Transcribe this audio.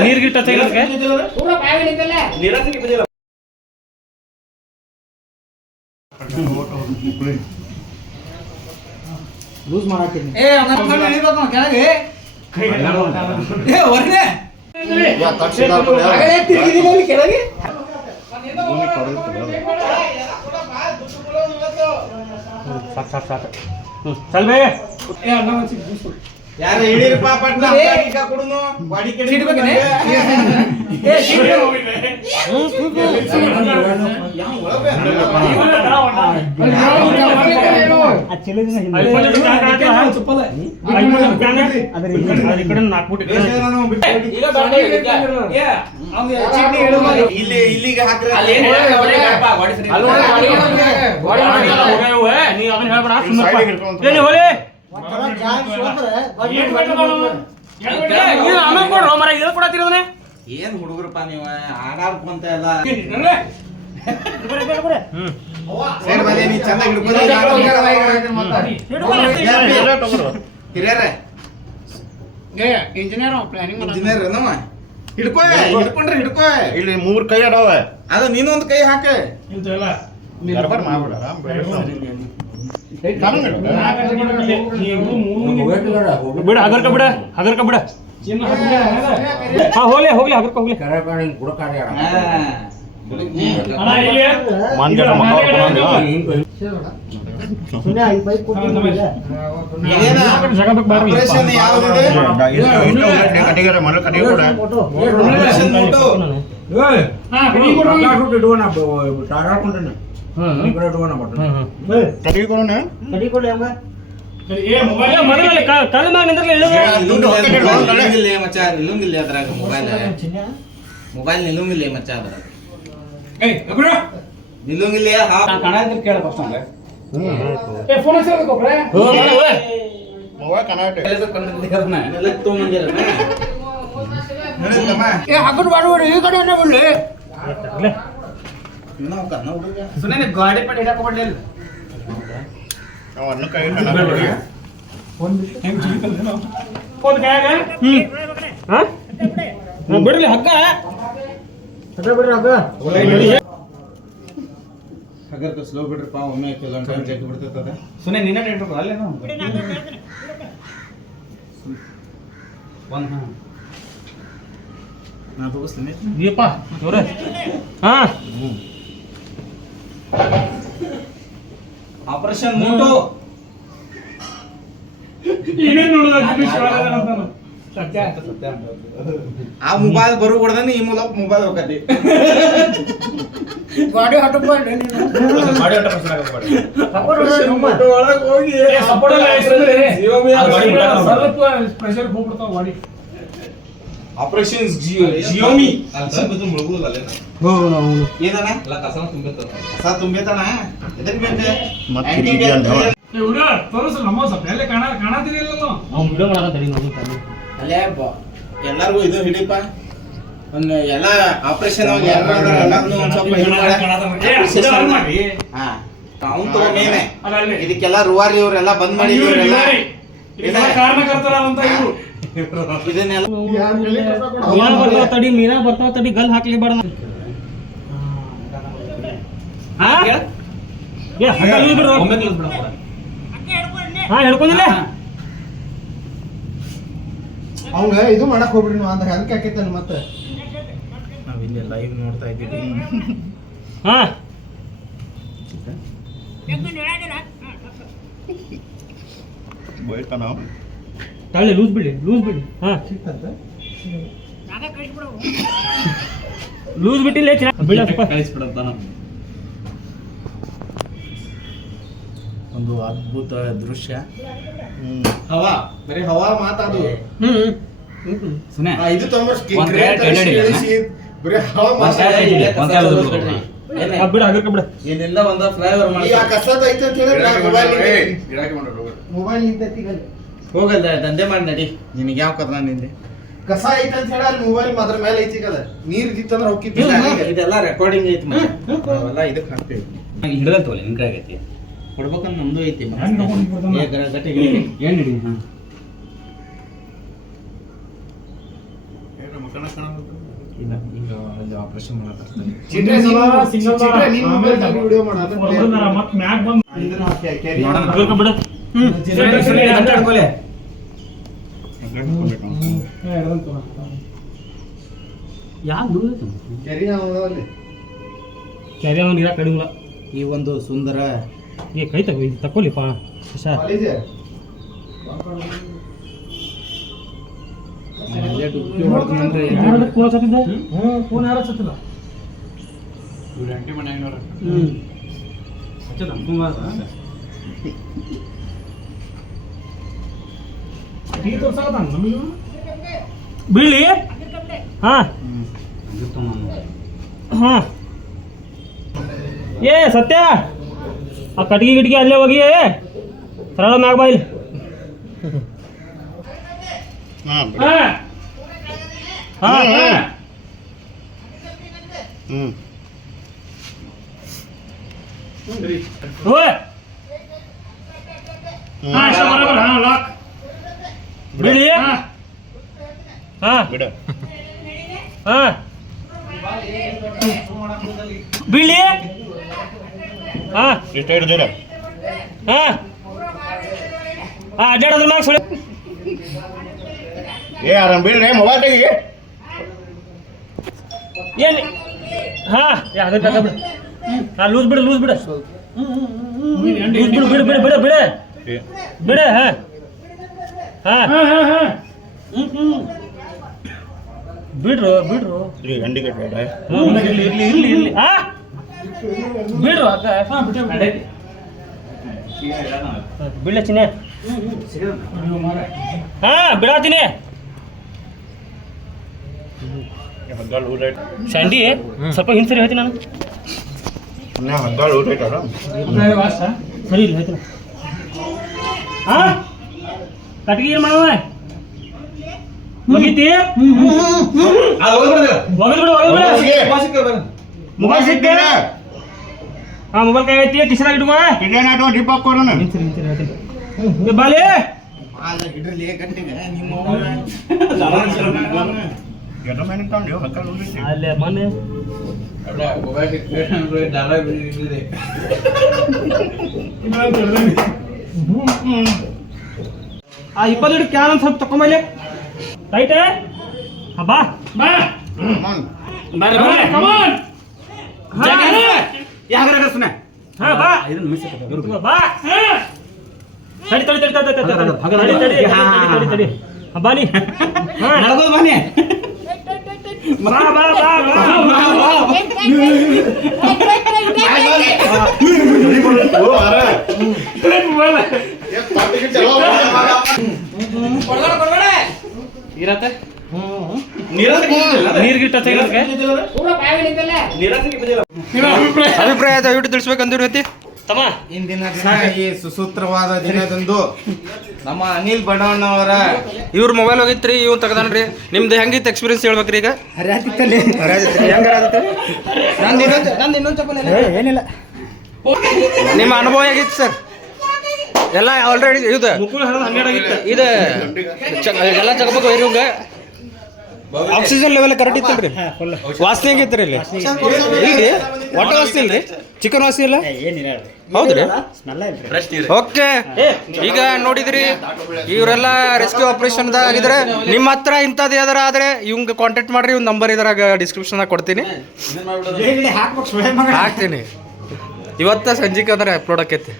ನೀರ್ ಗಿಟ್ಟ ಲೂಸ್ ಮಾಡಾಕ್ತೀನಿ ಕೆಳಗೆ ಕೆಳಗೆ ಚಲ್ ಬೇ ಯಾರು ಹೇಳಿರಪ್ಪ ಪಟ್ನ ಈಗ ಕೊಡುನು ಬಾಡಿ ಕಡೆ ಇಡಬೇಕನೆ ಏ ಸೀರೆ ಹೋಗಿದೆ ಯಾವ ಒಳಗೆ ಆ ಚಿಲದಿನ ಹಿಂದೆ ಚಪ್ಪಲ ಅದರ ಈ ಕಡೆ ನಾಕ್ಬಿಟ್ಟು ಈಗ ಬಾಡಿ ಏ ಅವ್ನು ಚಿಟ್ನಿ ಹೇಳುವ ಇಲ್ಲಿ ಇಲ್ಲಿಗೆ ಹಾಕ್ರೆ ಅಲ್ಲಿ ಏನು ಹೇಳಪ್ಪ ಬಾಡಿ ಸರಿ ಬಾಡಿ ನೀ ಅದನ್ನ ಹೇಳ್ಬೇಡ ಸುಮ್ಮನೆ ಏನು ಹೋಲಿ ಏನ್ ಹುಡುಗರಪ್ಪ ನೀವು ಆಡಾಡ್ಕೊಂತ ಎಲ್ಲ ನೀ ಚೆನ್ನಾಗಿ ಹಿರಿಯರ ಇಂಜಿನಿಯರ್ ನಮ್ಮ ಹಿಡ್ಕೋ ಹಿಡ್ಕೊಂಡ್ರೆ ಹಿಡ್ಕೋ ಇಲ್ಲಿ 3 ಕೈ ಅದಾವ ಅದ ನೀನೊಂದು ಕೈ ಹಾಕ ಗರ್ಬರ್ ಮಾಡ್ಬೇಡ ಬಿಡ ಹಗರ್ಕ ಬಿಡ ಹಗರ್ಕ ಬಿಡ ಹಾ ಹೋಗ್ಲಿ ಹೋಗ್ಲಿ ಹಗರ್ಕ ಹೋಗ್ಲಿ ಆಪರೇಷನ್ ಯಾವ್ದಿದೆ ಮೊಬೈಲ್ ನಿಲ್ಲುಂಗಿಲ್ಲ ಮಚ್ಚ ಅದ್ರಾಗ ನಿಲ್ಲುಂಗಿಲ್ಲ ಗಾಡಿ ಪಟ್ಟಿ ಹಿಡಾಕೊಬಿಡ್ಲಿಲ್ಲ ಬಿಡ್ಲಿ ಹಗ್ಗ ಹಗರ್ಕ ಸ್ಲೋ ಬಿಡ್ರಪ್ಪ ಒಮ್ಮೆ ಗಂಟೆ ಬಿಡ್ತದ ಸುನೆ ನಿನ್ನ ಇಟ್ಕೊ ಅಲ್ಲೇನು ನಾ ತಗೋಸ್ತೀನಿ ದೀಪ ಜೋರ ಹಾ ಆಪರೇಷನ್ ಮೂಟು ಏನೇನ್ ನೋಡೋದ ಆ ಮೊಬೈಲ್ ಬರು ಕೊಡ್ದಾನೆ ಈ ಮೂಲಕ ಮೊಬೈಲ್ ಹೋಗತಿ ಗಾಡಿ ಹಟಪ್ಪ ಗಾಡಿ ಒಳಗೆ ಹೋಗಿ ಆಪರೇಷನ್ ಜಿಯೋಮಿ ಏನಣ್ಣ ಕಸ ತುಂಬೇತಣ ಎದಕ್ ಬೇಕು ಅಲ್ಲೇ ಎಲ್ಲಾರ್ಗು ಇದು ಹಿಡಿಪ ಒಂದು ಎಲ್ಲ ಆಪರೇಷನ್ ಇದಕ್ಕೆಲ್ಲ ರೂವಾರಿ ಇವರೆಲ್ಲ ಬಂದ್ ಮಾಡಿದ್ರೆಲ್ಲ ಮೀನಾ ಬರ್ತಾವ ತಡಿ ಗಲ್ ಹಾಕ್ಲಿ ಬೇಡ ಹೇಳ್ಕೊಂಡಿಲ್ಲ ಅವಂಗ ಇದು ಮಾಡಕ್ ಹೋಗ್ಬಿಡ್ರಿ ನೀವು ಅಂದ ಹೆಲ್ಕ್ ಹಾಕೈತಾನ ಮತ್ತೆ ನಾವಿಲ್ಲಿ ಲೈವ್ ನೋಡ್ತಾ ಇದ್ದೀವಿ ಹಾ ತಾಳಿ ಲೂಸ್ ಬಿಡಿ ಹಾ ಲೂಸ್ ಬಿಟ್ಟಿಲ್ಲ ಕಳಿಸ್ಬಿಡತ್ತ ಒಂದು ಅದ್ಭುತ ದೃಶ್ಯ ಹವಾ ಬರೀ ಹವಾ ಮಾತಾಡು ಸುನೆ ಇದು ಬರೀ ಹವಾ ಮಾತಾಡು ಬಿಡ ಬಿಡ ಏನೆಲ್ಲ ಒಂದ ಫ್ಲೈಓವರ್ ಮಾಡಿ ಕಸದ ಐತೆ ಅಂತ ಹೇಳಿ ಮೊಬೈಲ್ ನಿಂತೈತಿ ಹೋಗಲ್ಲ ದಂಧೆ ಮಾಡಿ ನಡಿ ನಿನಗೆ ಯಾವ ಕದ ನಿಂದೆ ಕಸ ಐತೆ ಅಂತ ಹೇಳಿ ಅಲ್ಲಿ ಮೊಬೈಲ್ ಅದ್ರ ಮೇಲೆ ಐತಿ ಕದ ನೀರ್ ಇದ್ದಿತ್ತಂದ್ರೆ ಹೋಗಿದ್ದಿಲ್ಲ ಇದೆಲ್ಲ ರೆಕಾರ್ಡಿಂಗ್ ಐತಿ ಅವೆಲ್ಲ ಇದಕ್ಕೆ ಹಾಕ್ತೀವಿ ಹಿಡ್ದಲ್ತವಲ್ಲ ನಿನ್ ಕೈ ಆಗೈತಿ ಕೊಡ್ಬೇಕಂತ ನಮ್ದು ಐತಿ ಇಲ್ಲ ಈಗ ಅಲ್ಲಿ ಆಪರೇಷನ್ ಮಾಡಕತ್ತಾರೆ ಚಿಟ್ರೆ ನಿನ್ನ ಮೊಬೈಲ್ ದಾಗ ವಿಡಿಯೋ ಮಾಡೋದು ಮತ್ತೆ ಮ್ಯಾಗ್ ಬಂದು ಇದನ್ನ ಕ್ಯಾರಿ ಹಗರ್ ಕಬಡ ಹಿಡ್ಕೊಲೆ ಯಾವ್ದು ಕ್ಯಾರಿ ನಾವು ಕ್ಯಾರಿ ಅವನು ಇರ ಕಡಿಮಲ್ಲ ಈ ಒಂದು ಸುಂದರ ಏ ಕೈ ತಗೊಳ್ಳಿ ಪಾ ಸರ್ ಕಾಲೇಜ್ ಫೋನ್ ಯಾರು ಹಚ್ಚತ್ತಿಲ್ಲ ಬೀಳಿ ಹಾ ಹಾ ಏ ಸತ್ಯ ಆ ಕಟ್ಗಿ ಗಿಟ್ಗಿ ಅಲ್ಲೇ ಹೋಗಿ ಸರಳ ಮ್ಯಾಗ ಬಾಯಿಲ್ ಹಾ ಹಾ ಓಯ್ ಹಾ ಅಷ್ಟ ಬರೋಬರ್ ಹಾ ಲಾಕ್ ಬಿಡಿ ಹಾ ಬಿಡ ಹಾ ಬಿಳಿ ಹಾ ಇಷ್ಟ ಹಿಡ್ದಿರ ಹಾ ಹಾ ಅಡ್ಡಾಡೋದ್ರ ಮ್ಯಾಗ ಸುಳಿ ಏ ಆರಾಮ್ ಬಿಡ್ರಿ ಮೊಬೈಲ್ ತೆಗಿ ಏನು ಹಾ ಯಾವ್ದು ಬೇಕಾ ಬಿಡು ಹಾ ಲೂಸ್ ಬಿಡು ಲೂಸ್ ಬಿಡು ಲೂಸ್ ಬಿಡು ಬಿಡು ಬಿಡು ಬಿಡು ಬಿಡು ಬಿಡು ಹಾ ಹಾ ಬಿಡ್ರು ಬಿಡ್ರು ಇಂಡಿಕೇಟ್ ಇರ್ಲಿ ಇರ್ಲಿ ಇರ್ಲಿ ಇರ್ಲಿ ಹಾ ಬಿಡ್ರು ಅಕ್ಕ ಬಿಡ್ಲ ಚಿನ್ನೆ ಹಾ ಬಿಡಾತೀನಿ ಹದ್ದಾಳು ಊಟ ಶಾಂಡಿ ಸ್ವಲ್ಪ ಹಿಂಸರಿ ಹೇಳ್ತೀನಿ ನಾನು ಹದ್ದಾಳು ಊಟ ಐತಲ್ಲ ಸರಿ ಇಲ್ಲ ಹೇಳ್ತೀನಿ ಹಾ ಕಟ್ಗಿ ಏನು ಮಾಡವ ಮುಗೀತಿ ಒಗದ್ ಬಿಡು ಮೊಬೈಲ್ ಸಿಕ್ತೆ ಹಾ ಮೊಬೈಲ್ ಕೈ ಐತಿ ಟಿಶರ್ಟ್ ಇಟ್ಕೋ ಕಿಡ್ಯಾನಾಟೋ ಡಿಪ್ ಹಾಕೋಣ ಹಿಂಸರಿ ಹಿಂಸರಿ ಹೇಳ್ತೀನಿ ಬಾಲಿ ಹಿಡ್ರಲಿ ಗಂಟೆಗೆ ನಿಮ್ಮ ಎದ್ರ ಮೇಲೆ ನಿಂತ್ಕೊಂಡು ಹತ್ತಾಳು ಊಟ ಐತಿ ಅಲ್ಲೇ ಮನೆ ಆ 20 ಲೀಟರ್ ಕ್ಯಾನ್ ಒಂದು ಸ್ವಲ್ಪ ತಕೊಂಬಲ್ಲಿ ರೈಟ್ ಹಾ ಬಾ ಬಾ ಕಮಾನ್ ಹಾ ಬಾ ಬಾ ತಡಿ ತಡಿ ತಡಿ ತಡಿ ತಡಿ ತಡಿ ತಡಿ ಹಾ ಬಾನಿ ನಡ್ಕೋದು ಬನ್ನಿ ಬಾ ಬಾ ಬಾ ಅಭಿಪ್ರಾಯ ದಯವಿಟ್ಟು ತಿಳಿಸ್ಬೇಕಂದಿರತಿ ತಮ್ಮ ಇಂದಿನ ದಿನ ಈ ಸುಸೂತ್ರವಾದ ದಿನದಂದು ನಮ್ಮ ಅನಿಲ್ ಬಡವಣ್ಣವರ ಇವ್ರ ಮೊಬೈಲ್ ಹೋಗಿತ್ರಿ ಇವ್ ತೆಗ್ದಾನ್ರಿ ನಿಮ್ದು ಹೆಂಗಿತ್ತು ಎಕ್ಸ್ಪೀರಿಯನ್ಸ್ ಹೇಳ್ಬೇಕ್ರಿ ಈಗ ನಂದು ಇನ್ನೊಂದು ಚಪ್ಪಲ್ ಏನಿಲ್ಲ ನಿಮ್ಮ ಅನುಭವ ಹೇಗಿತ್ತು ಸರ್ ಎಲ್ಲ ಆಲ್ರೆಡಿ ಇದು ಮುಕ್ಕುಳ ಹರಿದು 12 ಆಗಿತ್ತು ಇದು ಎಲ್ಲ ಚಕಬೇಕು ಇರುವಂಗ ಆಕ್ಸಿಜನ್ ಲೆವೆಲ್ ಕರೆಕ್ಟ್ ಇತ್ತಲ್ರಿ ವಾಸನೆ ಹೇಗಿತ್ತು ಇಲ್ಲಿ ಇಲ್ರಿ ಒಟ್ಟ ವಾಸನೆ ಇಲ್ರಿ ಚಿಕನ್ ವಾಸನೆ ಇಲ್ಲ ಹೌದ್ರಿ ಓಕೆ ಈಗ ನೋಡಿದ್ರಿ ಇವರೆಲ್ಲ ರೆಸ್ಕ್ಯೂ ಆಪರೇಷನ್ ಆಗಿದ್ರೆ ನಿಮ್ಮ ಹತ್ರ ಇಂಥದ್ದು ಯಾವ್ದಾರ ಆದ್ರೆ ಇವಂಗ ಕಾಂಟ್ಯಾಕ್ಟ್ ಮಾಡ್ರಿ ಇವ್ ನಂಬರ್ ಇದ್ರಾಗ ಡಿಸ್ಕ್ರಿಪ್ಷನ್ ಕೊಡ್ತೀನಿ ಹಾಕ್ತೀನಿ ಇವತ್ತ ಸಂಜೆಗೆ ಅಂದ್ರೆ ಅಪ್ಲೋಡ್ ಆಕೈತಿ